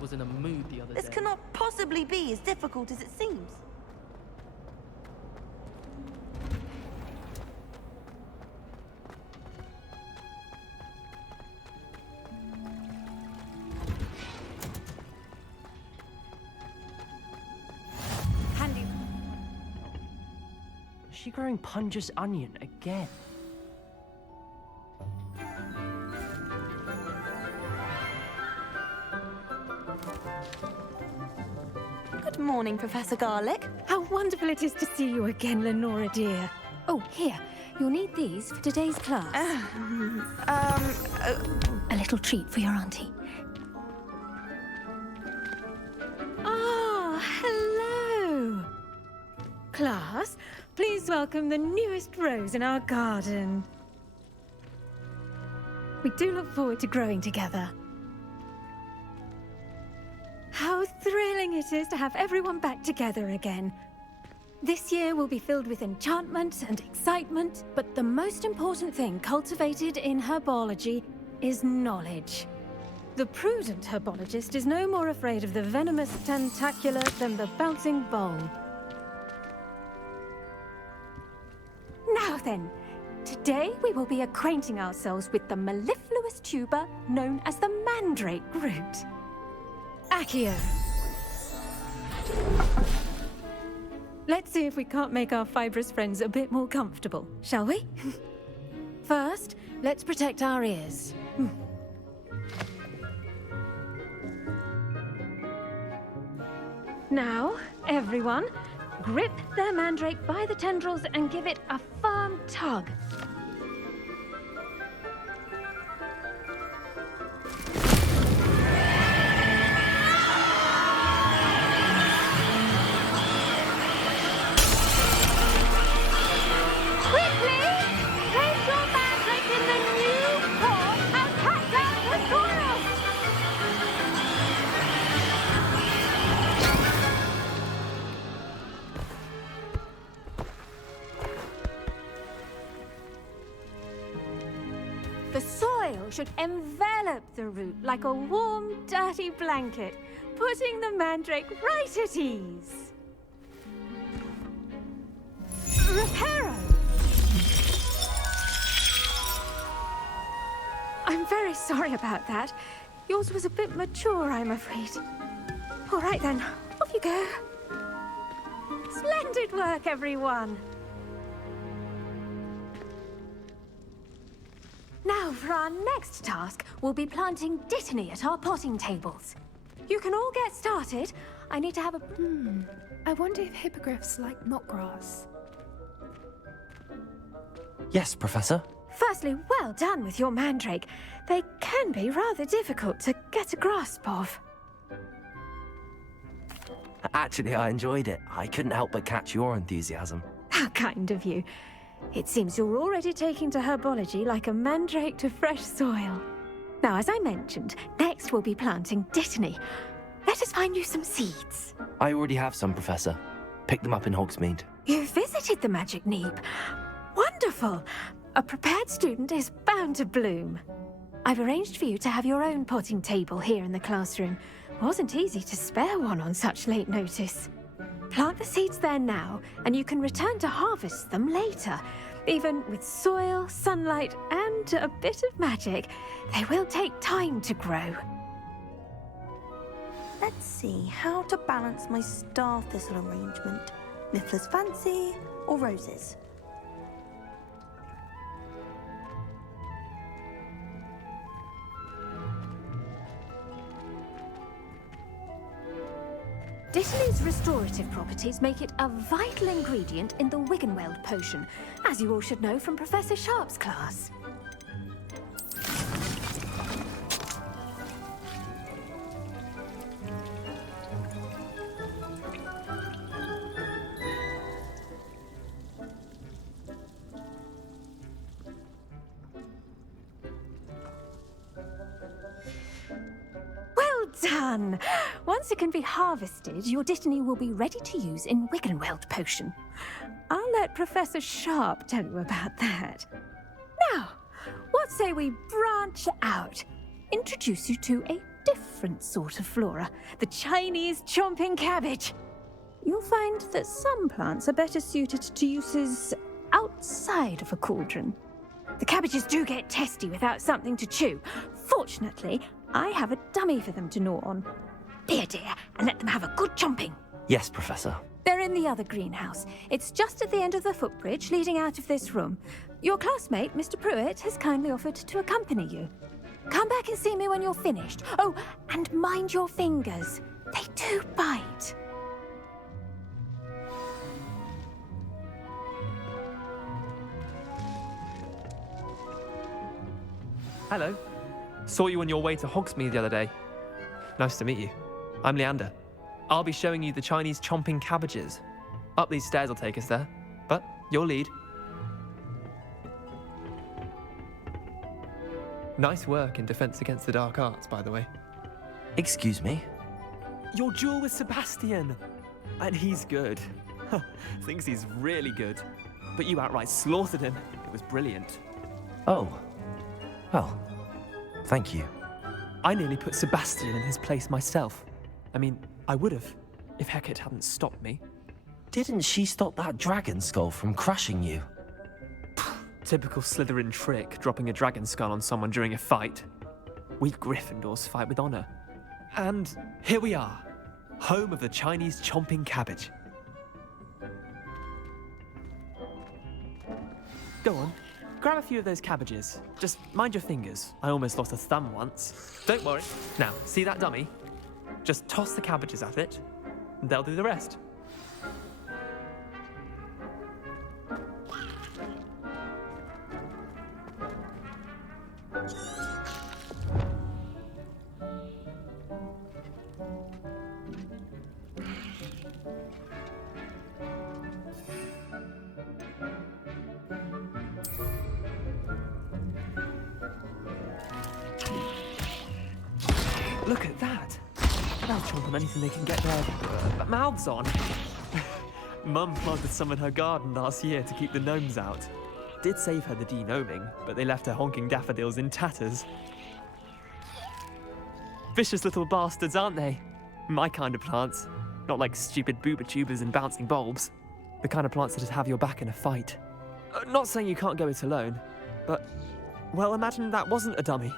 Was in a mood the other day. This cannot possibly be as difficult as it seems. Handy. Is she growing Punja's onion again? Good morning, Professor Garlic. How wonderful it is to see you again, Lenora dear. Oh, here. You'll need these for today's class. A little treat for your auntie. Ah, hello. Class, please welcome the newest rose in our garden. We do look forward to growing together. How thrilling it is to have everyone back together again. This year will be filled with enchantment and excitement, but the most important thing cultivated in herbology is knowledge. The prudent herbologist is no more afraid of the venomous tentacular than the bouncing bulb. Now then, today we will be acquainting ourselves with the mellifluous tuber known as the Mandrake root. Accio. Let's see if we can't make our fibrous friends a bit more comfortable, shall we? First, let's protect our ears. Now, everyone, grip their mandrake by the tendrils and give it a firm tug. The soil should envelop the root like a warm, dirty blanket, putting the mandrake right at ease. Reparo! I'm very sorry about that. Yours was a bit mature, I'm afraid. All right then, off you go. Splendid work, everyone! Now, for our next task, we'll be planting Dittany at our potting tables. You can all get started. I need to have a... I wonder if hippogriffs like knotgrass. Yes, Professor. Firstly, well done with your mandrake. They can be rather difficult to get a grasp of. Actually, I enjoyed it. I couldn't help but catch your enthusiasm. How kind of you. It seems you're already taking to herbology like a mandrake to fresh soil. Now, as I mentioned, next we'll be planting Dittany. Let us find you some seeds. I already have some, Professor. Picked them up in Hogsmeade. You visited the Magic Neep. Wonderful! A prepared student is bound to bloom. I've arranged for you to have your own potting table here in the classroom. Wasn't easy to spare one on such late notice. Plant the seeds there now, and you can return to harvest them later. Even with soil, sunlight, and a bit of magic, they will take time to grow. Let's see how to balance my star thistle arrangement. Niffler's fancy or roses? Dittany's restorative properties make it a vital ingredient in the Wiggenweld potion, as you all should know from Professor Sharp's class. done! Once it can be harvested, your Dittany will be ready to use in Wiggenweld potion. I'll let Professor Sharp tell you about that. Now, what say we branch out? Introduce you to a different sort of flora, the Chinese chomping cabbage. You'll find that some plants are better suited to uses outside of a cauldron. The cabbages do get testy without something to chew. Fortunately, I have a dummy for them to gnaw on. Here, dear, and let them have a good chomping. Yes, Professor. They're in the other greenhouse. It's just at the end of the footbridge leading out of this room. Your classmate, Mr. Pruitt, has kindly offered to accompany you. Come back and see me when you're finished. Oh, and mind your fingers. They do bite. Hello. Saw you on your way to Hogsmeade the other day. Nice to meet you. I'm Leander. I'll be showing you the Chinese chomping cabbages. Up these stairs will take us there, but your lead. Nice work in Defense Against the Dark Arts, by the way. Excuse me? Your duel with Sebastian! And he's good. Thinks he's really good. But you outright slaughtered him. It was brilliant. Oh. Well, thank you. I nearly put Sebastian in his place myself. I mean, I would have, if Hecate hadn't stopped me. Didn't she stop that dragon skull from crushing you? Typical Slytherin trick, dropping a dragon skull on someone during a fight. We Gryffindors fight with honor. And here we are, home of the Chinese chomping cabbage. Go on, grab a few of those cabbages. Just mind your fingers. I almost lost a thumb once. Don't worry. Now, see that dummy? Just toss the cabbages at it, and they'll do the rest. Look at that! They'll chomp on anything they can get their mouths on. Mum planted some in her garden last year to keep the gnomes out. Did save her the de-gnoming, but they left her honking daffodils in tatters. Vicious little bastards, aren't they? My kind of plants. Not like stupid booba tubers and bouncing bulbs. The kind of plants that just have your back in a fight. Not saying you can't go it alone, but, well, imagine that wasn't a dummy.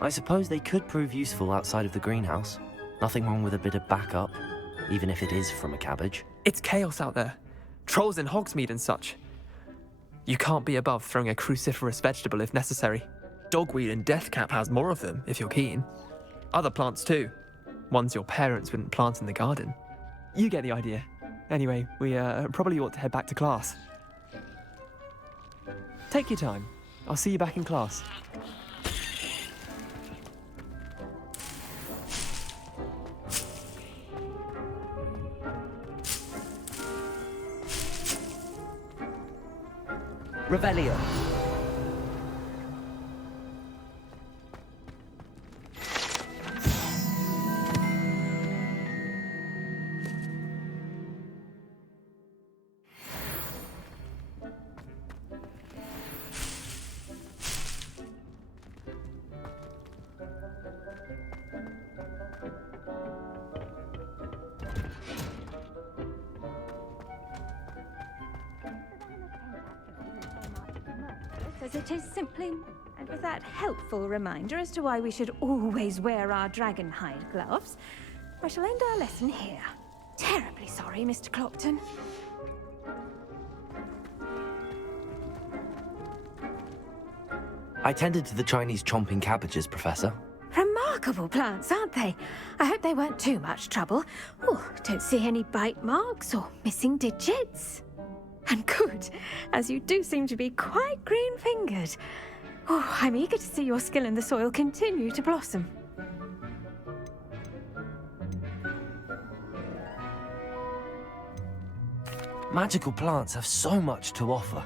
I suppose they could prove useful outside of the greenhouse. Nothing wrong with a bit of backup, even if it is from a cabbage. It's chaos out there. Trolls in Hogsmeade and such. You can't be above throwing a cruciferous vegetable if necessary. Dogweed and deathcap has more of them, if you're keen. Other plants too. Ones your parents wouldn't plant in the garden. You get the idea. Anyway, we probably ought to head back to class. Take your time. I'll see you back in class. Revelio. As it is simply, and with that helpful reminder as to why we should always wear our dragon hide gloves, I shall end our lesson here. Terribly sorry, Mr. Clopton. I tended to the Chinese chomping cabbages, Professor. Remarkable plants, aren't they? I hope they weren't too much trouble. Oh, don't see any bite marks or missing digits. And good, as you do seem to be quite green-fingered. Oh, I'm eager to see your skill in the soil continue to blossom. Magical plants have so much to offer.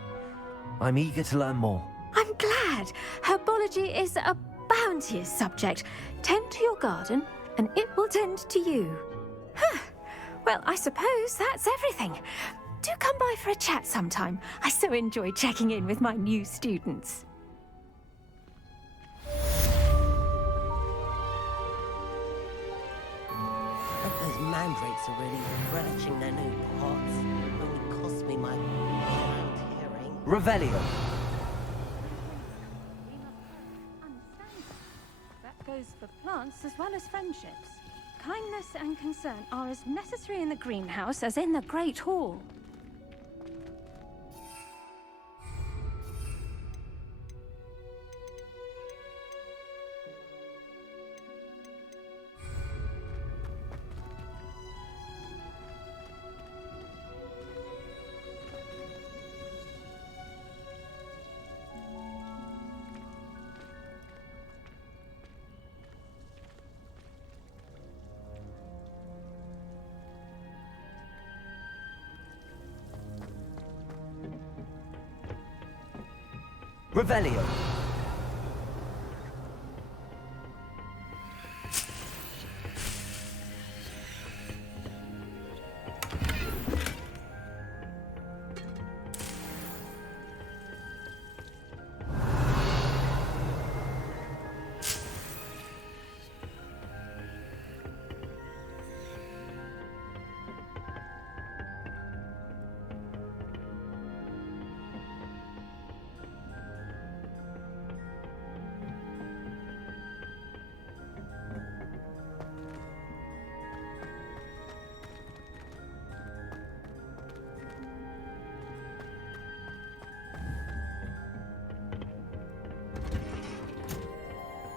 I'm eager to learn more. I'm glad. Herbology is a bounteous subject. Tend to your garden, and it will tend to you. Huh. Well, I suppose that's everything. Do come by for a chat sometime. I so enjoy checking in with my new students. Those mandrakes are really relishing their new pots. Only cost me my hearing. Revelio. That goes for plants as well as friendships. Kindness and concern are as necessary in the greenhouse as in the Great Hall. Revelio.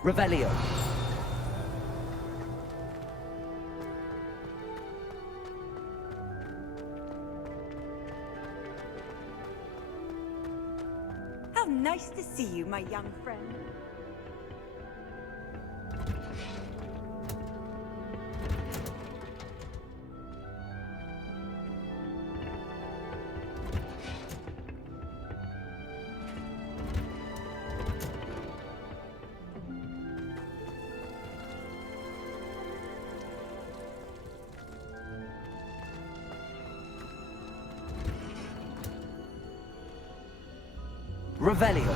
Revelio. How nice to see you, my young friend. Revelio.